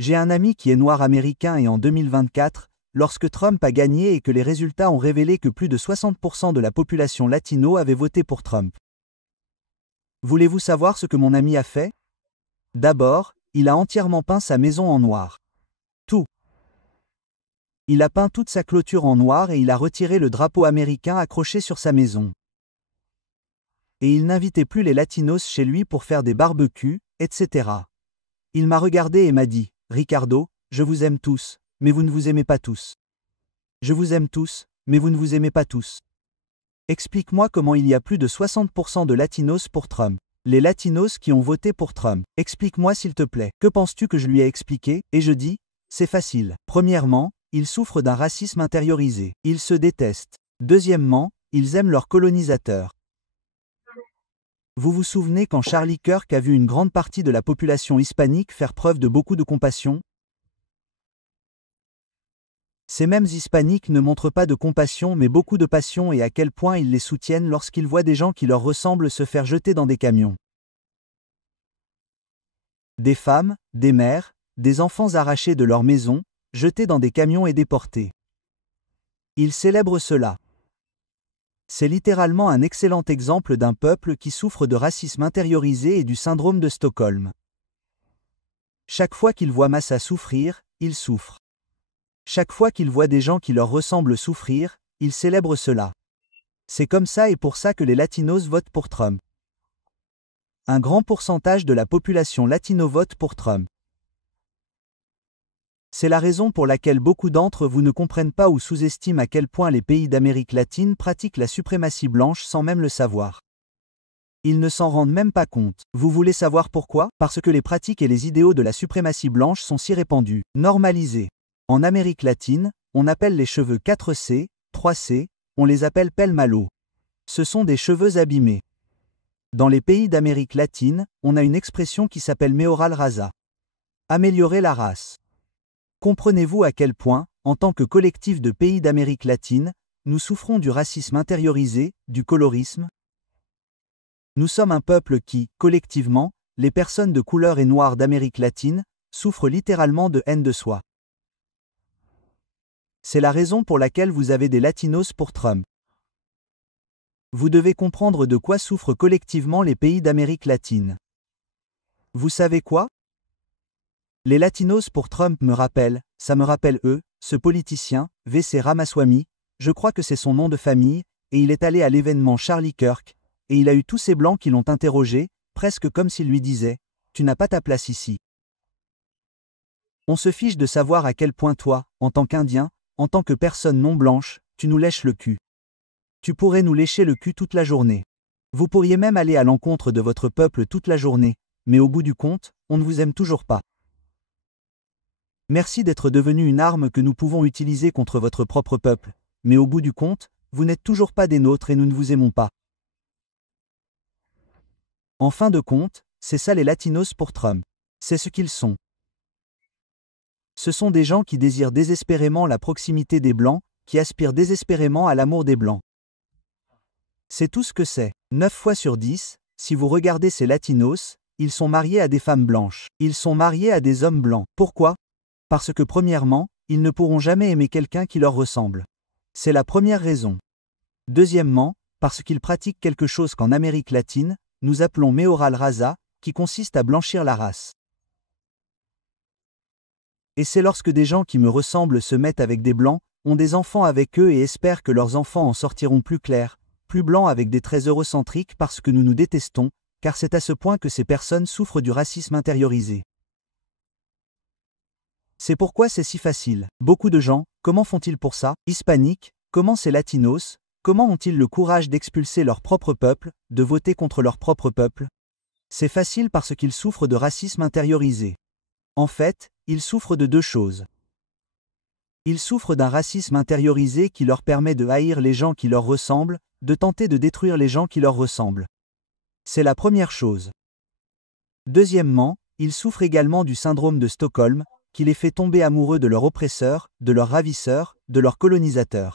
J'ai un ami qui est noir américain et en 2024, lorsque Trump a gagné et que les résultats ont révélé que plus de 60% de la population latino avait voté pour Trump. Voulez-vous savoir ce que mon ami a fait? D'abord, il a entièrement peint sa maison en noir. Tout. Il a peint toute sa clôture en noir et il a retiré le drapeau américain accroché sur sa maison. Et il n'invitait plus les latinos chez lui pour faire des barbecues, etc. Il m'a regardé et m'a dit, « Ricardo, je vous aime tous, mais vous ne vous aimez pas tous. Je vous aime tous, mais vous ne vous aimez pas tous. Explique-moi comment il y a plus de 60% de latinos pour Trump. Les latinos qui ont voté pour Trump. Explique-moi s'il te plaît. Que penses-tu que je lui ai expliqué? Et je dis, c'est facile. Premièrement, ils souffrent d'un racisme intériorisé. Ils se détestent. Deuxièmement, ils aiment leurs colonisateurs. Vous vous souvenez quand Charlie Kirk a vu une grande partie de la population hispanique faire preuve de beaucoup de compassion? Ces mêmes hispaniques ne montrent pas de compassion mais beaucoup de passion et à quel point ils les soutiennent lorsqu'ils voient des gens qui leur ressemblent se faire jeter dans des camions. Des femmes, des mères, des enfants arrachés de leur maison, jetés dans des camions et déportés. Ils célèbrent cela. C'est littéralement un excellent exemple d'un peuple qui souffre de racisme intériorisé et du syndrome de Stockholm. Chaque fois qu'ils voient Massa souffrir, ils souffrent. Chaque fois qu'ils voient des gens qui leur ressemblent souffrir, ils célèbrent cela. C'est comme ça et pour ça que les latinos votent pour Trump. Un grand pourcentage de la population latino vote pour Trump. C'est la raison pour laquelle beaucoup d'entre vous ne comprennent pas ou sous-estiment à quel point les pays d'Amérique latine pratiquent la suprématie blanche sans même le savoir. Ils ne s'en rendent même pas compte. Vous voulez savoir pourquoi? Parce que les pratiques et les idéaux de la suprématie blanche sont si répandus, normalisés. En Amérique latine, on appelle les cheveux 4C, 3C, on les appelle pelo malo. Ce sont des cheveux abîmés. Dans les pays d'Amérique latine, on a une expression qui s'appelle mejorar raza. Améliorer la race. Comprenez-vous à quel point, en tant que collectif de pays d'Amérique latine, nous souffrons du racisme intériorisé, du colorisme? Nous sommes un peuple qui, collectivement, les personnes de couleur et noires d'Amérique latine, souffrent littéralement de haine de soi. C'est la raison pour laquelle vous avez des latinos pour Trump. Vous devez comprendre de quoi souffrent collectivement les pays d'Amérique latine. Vous savez quoi? Les latinos pour Trump ça me rappelle eux, ce politicien, V.C. Ramaswamy, je crois que c'est son nom de famille, et il est allé à l'événement Charlie Kirk, et il a eu tous ces blancs qui l'ont interrogé, presque comme s'il lui disait, « Tu n'as pas ta place ici. » On se fiche de savoir à quel point toi, en tant qu'Indien, en tant que personne non blanche, tu nous lèches le cul. Tu pourrais nous lécher le cul toute la journée. Vous pourriez même aller à l'encontre de votre peuple toute la journée, mais au bout du compte, on ne vous aime toujours pas. Merci d'être devenu une arme que nous pouvons utiliser contre votre propre peuple, mais au bout du compte, vous n'êtes toujours pas des nôtres et nous ne vous aimons pas. En fin de compte, c'est ça les latinos pour Trump. C'est ce qu'ils sont. Ce sont des gens qui désirent désespérément la proximité des Blancs, qui aspirent désespérément à l'amour des Blancs. C'est tout ce que c'est. 9 fois sur 10, si vous regardez ces latinos, ils sont mariés à des femmes blanches. Ils sont mariés à des hommes blancs. Pourquoi? Parce que premièrement, ils ne pourront jamais aimer quelqu'un qui leur ressemble. C'est la première raison. Deuxièmement, parce qu'ils pratiquent quelque chose qu'en Amérique latine, nous appelons mejorar raza, qui consiste à blanchir la race. Et c'est lorsque des gens qui me ressemblent se mettent avec des blancs, ont des enfants avec eux et espèrent que leurs enfants en sortiront plus clairs, plus blancs avec des traits eurocentriques parce que nous nous détestons, car c'est à ce point que ces personnes souffrent du racisme intériorisé. C'est pourquoi c'est si facile. Beaucoup de gens, comment font-ils pour ça? Hispaniques, comment ces latinos, comment ont-ils le courage d'expulser leur propre peuple, de voter contre leur propre peuple? C'est facile parce qu'ils souffrent de racisme intériorisé. En fait, ils souffrent de deux choses. Ils souffrent d'un racisme intériorisé qui leur permet de haïr les gens qui leur ressemblent, de tenter de détruire les gens qui leur ressemblent. C'est la première chose. Deuxièmement, ils souffrent également du syndrome de Stockholm, qui les fait tomber amoureux de leur oppresseur, de leur ravisseur, de leur colonisateur.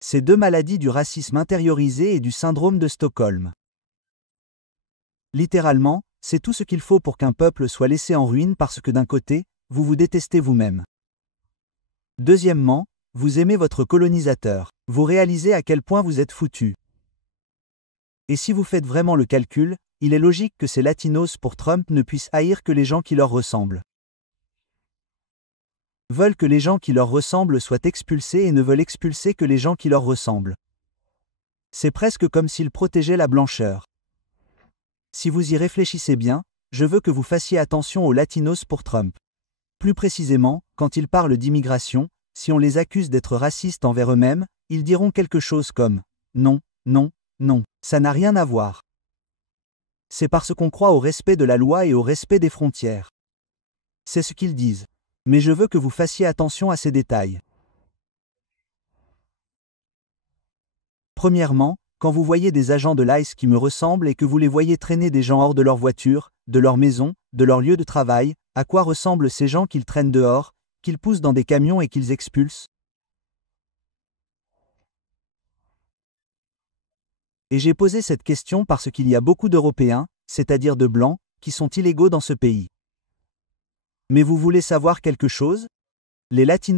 Ces deux maladies du racisme intériorisé et du syndrome de Stockholm. Littéralement, C'est tout ce qu'il faut pour qu'un peuple soit laissé en ruine parce que d'un côté, vous vous détestez vous-même. Deuxièmement, vous aimez votre colonisateur. Vous réalisez à quel point vous êtes foutu. Et si vous faites vraiment le calcul, il est logique que ces latinos pour Trump ne puissent haïr que les gens qui leur ressemblent. Veulent que les gens qui leur ressemblent soient expulsés et ne veulent expulser que les gens qui leur ressemblent. C'est presque comme s'ils protégeaient la blancheur. Si vous y réfléchissez bien, je veux que vous fassiez attention aux latinos pour Trump. Plus précisément, quand ils parlent d'immigration, si on les accuse d'être racistes envers eux-mêmes, ils diront quelque chose comme « Non, non, non, ça n'a rien à voir. » C'est parce qu'on croit au respect de la loi et au respect des frontières. C'est ce qu'ils disent. Mais je veux que vous fassiez attention à ces détails. Premièrement, quand vous voyez des agents de l'ICE qui me ressemblent et que vous les voyez traîner des gens hors de leur voiture, de leur maison, de leur lieu de travail, à quoi ressemblent ces gens qu'ils traînent dehors, qu'ils poussent dans des camions et qu'ils expulsent? Et j'ai posé cette question parce qu'il y a beaucoup d'Européens, c'est-à-dire de Blancs, qui sont illégaux dans ce pays. Mais vous voulez savoir quelque chose? Les Latinos